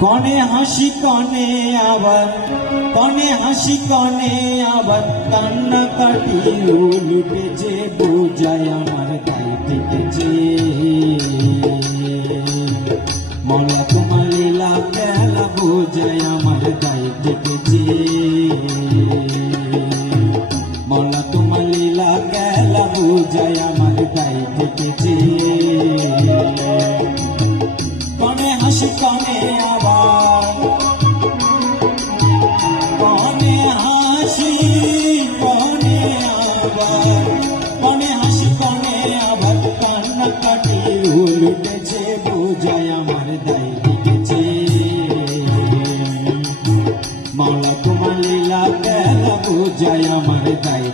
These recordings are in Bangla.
কনে হাসি, কনে আবার, কনে হাসি, কনে আবার, কান্না কাটি উলুটেছে বোঝায় আমার গাই কেটেছে মলা তোমার লীলা, খেলা বোঝায় আমার গাই কেটেছে মলা তোমার লীলা, খেলা বোঝায় আমার গাই কেটেছে বোঝায় আমার দায়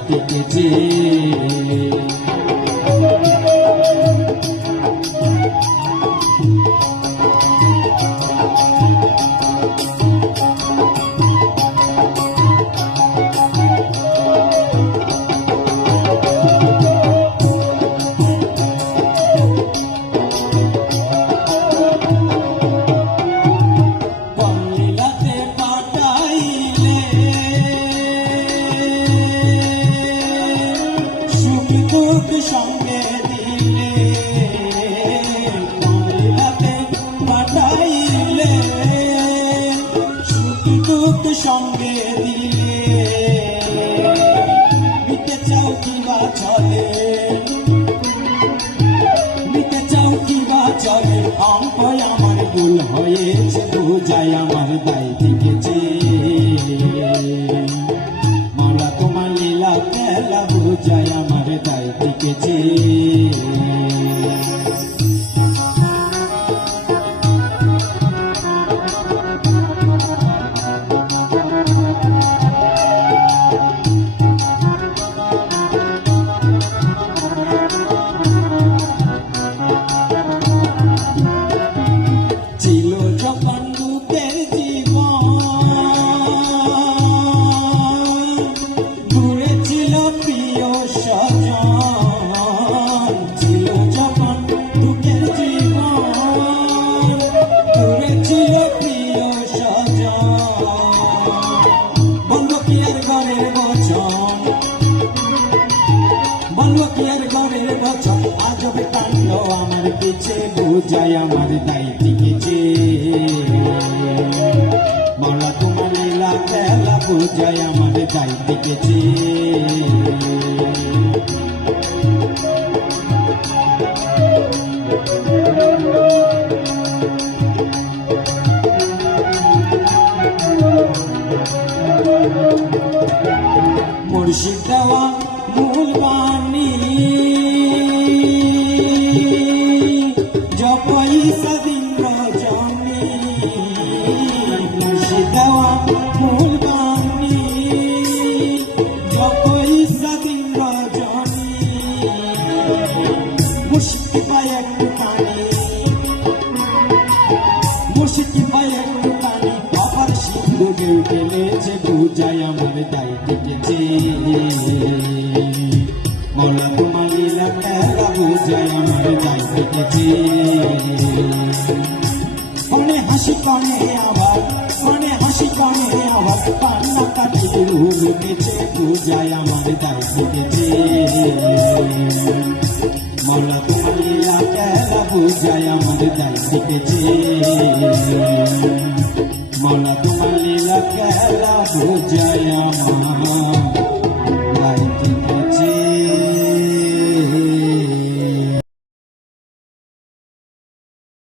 চলে অঙ্ক আমার ভুল হয়েছে, বোঝাই আমার দায় থেকেছে। মালা তোমার লীলা খেলা, বোঝাই আমার দায় থেকেছে। আর ঘরের বছর আজবে কাণ্ড আমার পিছে, বোঝাই আমার দায় টিকেছে মালা তোমার লীলা, খেলা, বোঝাই আমার দায় টিকেছে মুর্শিদ টেনেছে বুঝাই আমার দায় কেটেছে মৌলা তোমার খেলা বুঝাই আমার দায় কেটেছে কাটি উঠেছে বুঝাই আমার দায় কেটেছে মৌলা তোমার খেলা বুঝাই আমার দায় কেটেছে মৌলা তোমার খেলা বুঝায় আমার